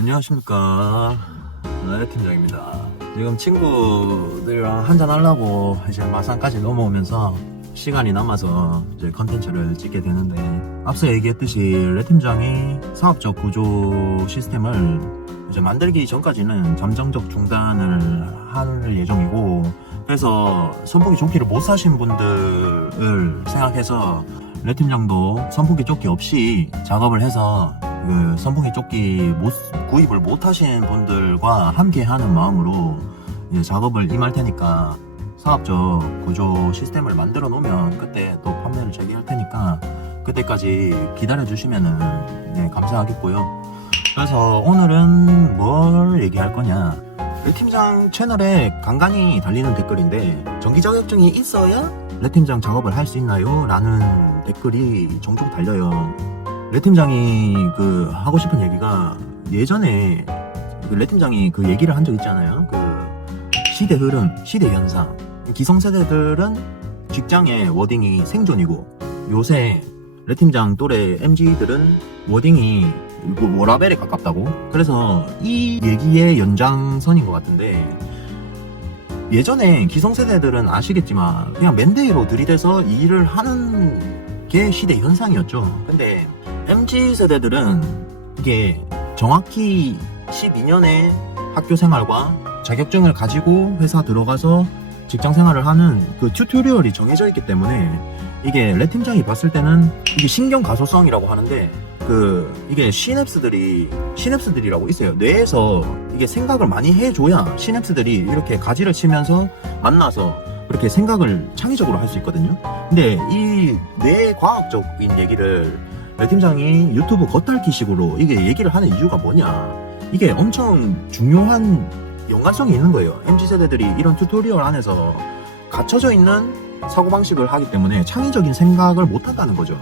안녕하십니까. 네, 팀장입니다. 지금 친구들이랑 한잔 하려고 이제 마산까지 넘어오면서 시간이 남아서 이제 컨텐츠를 찍게 되는데, 앞서 얘기했듯이 레 팀장이 사업적 구조 시스템을 이제 만들기 전까지는 잠정적 중단을 할 예정이고, 그래서 선풍기 조끼를 못 사신 분들을 생각해서 레 팀장도 선풍기 조끼 없이 작업을 해서 그 선풍기 조끼 구입을 못 하신 분들과 함께 하는 마음으로 이제 작업을 임할 테니까, 사업적 구조 시스템을 만들어 놓으면 그때 또 판매를 재개할 테니까 그때까지 기다려 주시면은 네, 감사하겠고요. 그래서 오늘은 뭘 얘기할 거냐, 레 팀장 채널에 간간히 달리는 댓글인데, 정기 자격증이 있어야 레 팀장 작업을 할 수 있나요? 라는 댓글이 종종 달려요. 레 팀장이 하고 싶은 얘기가, 예전에 레 팀장이 얘기를 한 적 있잖아요. 시대 흐름, 시대 현상. 기성세대들은 직장의 워딩이 생존이고, 요새 레 팀장 또래 MZ들은 워딩이 워라벨에 가깝다고. 그래서 이 얘기의 연장선인 것 같은데, 예전에 기성세대들은 아시겠지만 그냥 맨데이로 들이대서 일을 하는 게 시대 현상이었죠. 근데 MZ세대들은 이게 정확히 12년의 학교 생활과 자격증을 가지고 회사 들어가서 직장 생활을 하는 그 튜토리얼이 정해져 있기 때문에, 이게 레 팀장이 봤을 때는 이게 신경 가소성이라고 하는데, 이게 시냅스들이라고 있어요. 뇌에서 이게 생각을 많이 해줘야 시냅스들이 이렇게 가지를 치면서 만나서 그렇게 생각을 창의적으로 할 수 있거든요. 근데 이 뇌과학적인 얘기를 레 팀장이 유튜브 겉핥기식으로 이게 얘기를 하는 이유가 뭐냐, 이게 엄청 중요한 연관성이 있는 거예요. MZ세대들이 이런 튜토리얼 안에서 갇혀져 있는 사고방식을 하기 때문에 창의적인 생각을 못 한다는 거죠.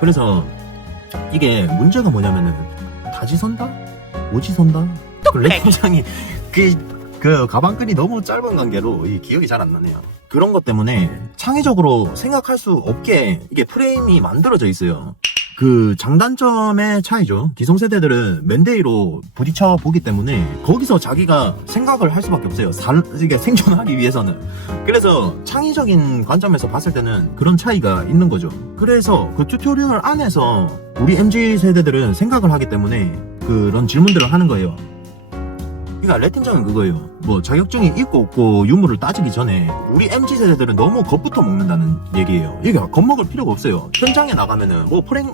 그래서 이게 문제가 뭐냐면은, 다지선다? 오지선다? 레 팀장이 가방끈이 너무 짧은 관계로 이 기억이 잘 안 나네요. 그런 것 때문에 창의적으로 생각할 수 없게 이게 프레임이 만들어져 있어요. 장단점의 차이죠. 기성세대들은 맨데이로 부딪혀 보기 때문에 거기서 자기가 생각을 할 수밖에 없어요. 이게 생존하기 위해서는. 그래서 창의적인 관점에서 봤을 때는 그런 차이가 있는 거죠. 그래서 튜토리얼 안에서 우리 MZ세대들은 생각을 하기 때문에 그런 질문들을 하는 거예요. 그러니까 레 팀장은 그거예요. 자격증이 있고 없고 유무를 따지기 전에 우리 MZ세대들은 너무 겁부터 먹는다는 얘기예요. 이게 겁먹을 필요가 없어요. 현장에 나가면은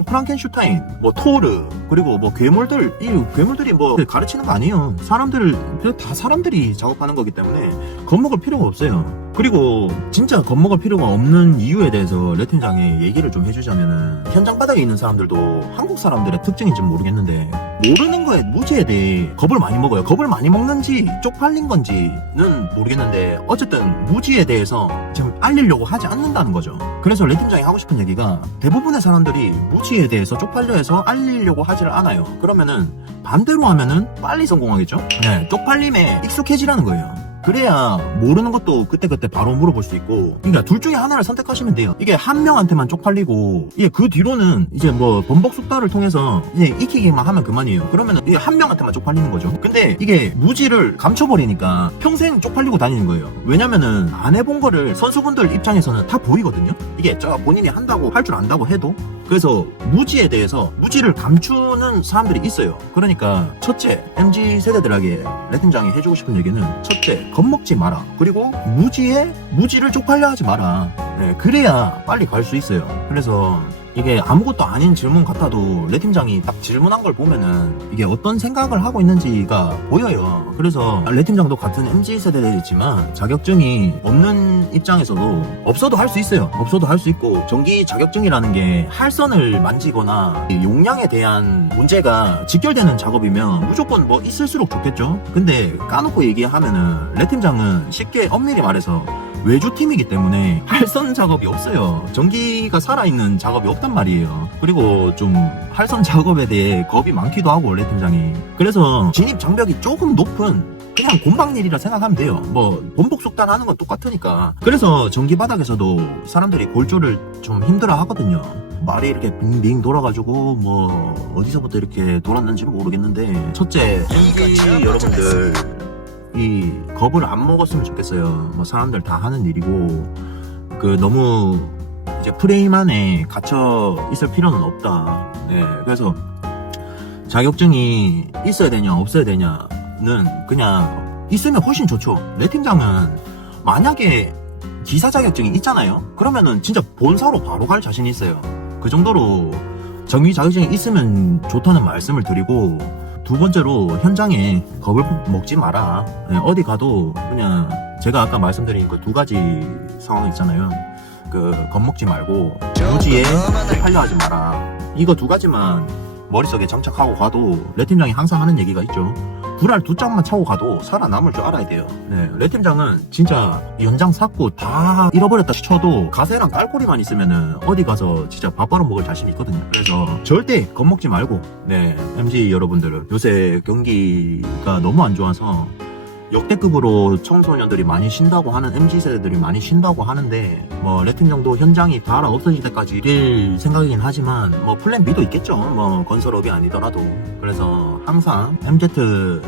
프랑켄슈타인, 토르, 그리고 괴물들이 가르치는 거 아니에요. 사람들이 작업하는 거기 때문에 겁먹을 필요가 없어요. 그리고 진짜 겁먹을 필요가 없는 이유에 대해서 레 팀장이 얘기를 좀 해주자면은, 현장 바닥에 있는 사람들도 한국 사람들의 특징인지는 모르겠는데 모르는 거에, 무지에 대해 겁을 많이 먹어요. 겁을 많이 먹는지 쪽팔린 건지는 모르겠는데 어쨌든 무지에 대해서 지금 알리려고 하지 않는다는 거죠. 그래서 레 팀장이 하고 싶은 얘기가, 대부분의 사람들이 무지에 대해서 쪽팔려 해서 알리려고 하지를 않아요. 그러면은 반대로 하면은 빨리 성공하겠죠? 네, 쪽팔림에 익숙해지라는 거예요. 그래야 모르는 것도 그때그때 바로 물어볼 수 있고. 그러니까 둘 중에 하나를 선택하시면 돼요. 이게 한 명한테만 쪽팔리고, 이게 그 뒤로는 이제 번복숙달을 통해서 이제 익히기만 하면 그만이에요. 그러면 이게 한 명한테만 쪽팔리는 거죠. 근데 이게 무지를 감춰버리니까 평생 쪽팔리고 다니는 거예요. 왜냐면은 안 해본 거를 선수분들 입장에서는 다 보이거든요. 이게 본인이 한다고 할 줄 안다고 해도. 그래서 무지에 대해서, 무지를 감추는 사람들이 있어요. 그러니까 첫째, MZ세대들에게 레 팀장이 해주고 싶은 얘기는, 첫째, 겁먹지 마라. 그리고 무지를 쪽팔려 하지 마라. 네, 그래야 빨리 갈 수 있어요. 그래서 이게 아무것도 아닌 질문 같아도 레 팀장이 딱 질문한 걸 보면은 이게 어떤 생각을 하고 있는지가 보여요. 그래서 레 팀장도 같은 MZ세대이지만 자격증이 없는 입장에서도 없어도 할 수 있어요. 없어도 할 수 있고, 정기 자격증이라는 게 할선을 만지거나 용량에 대한 문제가 직결되는 작업이면 무조건 있을수록 좋겠죠. 근데 까놓고 얘기하면은 레 팀장은 쉽게 엄밀히 말해서 외주팀이기 때문에 할선 작업이 없어요. 전기가 살아있는 작업이 없단 말이에요. 그리고 좀 할선 작업에 대해 겁이 많기도 하고, 원래 팀장이. 그래서 진입 장벽이 조금 높은 그냥 곰방일이라 생각하면 돼요. 번복속단 하는 건 똑같으니까. 그래서 전기 바닥에서도 사람들이 골조를 좀 힘들어 하거든요. 말이 이렇게 빙빙 돌아가지고 뭐 어디서부터 이렇게 돌았는지 모르겠는데, 첫째, MG 여러분들 이 겁을 안 먹었으면 좋겠어요. 뭐 사람들 다 하는 일이고, 그 너무 이제 프레임 안에 갇혀 있을 필요는 없다. 네, 그래서 자격증이 있어야 되냐 없어야 되냐는 그냥 있으면 훨씬 좋죠. 내 팀장은 만약에 기사 자격증이 있잖아요. 그러면은 진짜 본사로 바로 갈 자신이 있어요. 그 정도로 정규 자격증이 있으면 좋다는 말씀을 드리고, 두 번째로 현장에 겁을 먹지 마라. 네, 어디 가도 그냥 제가 아까 말씀드린 그 두 가지 상황 있잖아요. 그 겁먹지 말고 무지에 팔려 하지 마라. 이거 두 가지만 머릿속에 정착하고 가도 레 팀장이 항상 하는 얘기가 있죠. 불알 두 짝만 차고 가도 살아남을 줄 알아야 돼요. 네, 레 팀장은 진짜 연장 샀고 다 잃어버렸다 쳐도 가세랑 깔꼬리만 있으면은 어디 가서 진짜 밥 벌어 먹을 자신 있거든요. 그래서 절대 겁먹지 말고, 네, MG 여러분들은 요새 경기가 너무 안 좋아서 역대급으로 청소년들이 많이 쉰다고 하는, MZ세대들이 많이 쉰다고 하는데, 뭐 레팀 정도 현장이 다 없어질 때까지 될 생각이긴 하지만, 뭐 플랜 B도 있겠죠. 뭐 건설업이 아니더라도. 그래서 항상 MZ래.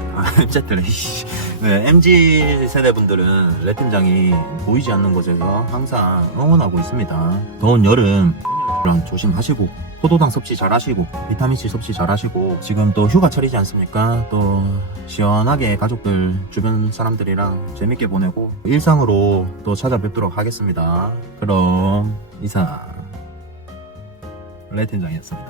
네, MZ 세대분들은 레팀장이 보이지 않는 곳에서 항상 응원하고 있습니다. 더운 여름 조심하시고, 포도당 섭취 잘 하시고, 비타민C 섭취 잘 하시고, 지금 또 휴가철이지 않습니까? 또 시원하게 가족들, 주변 사람들이랑 재밌게 보내고 일상으로 또 찾아뵙도록 하겠습니다. 그럼 이상 레 팀장이었습니다.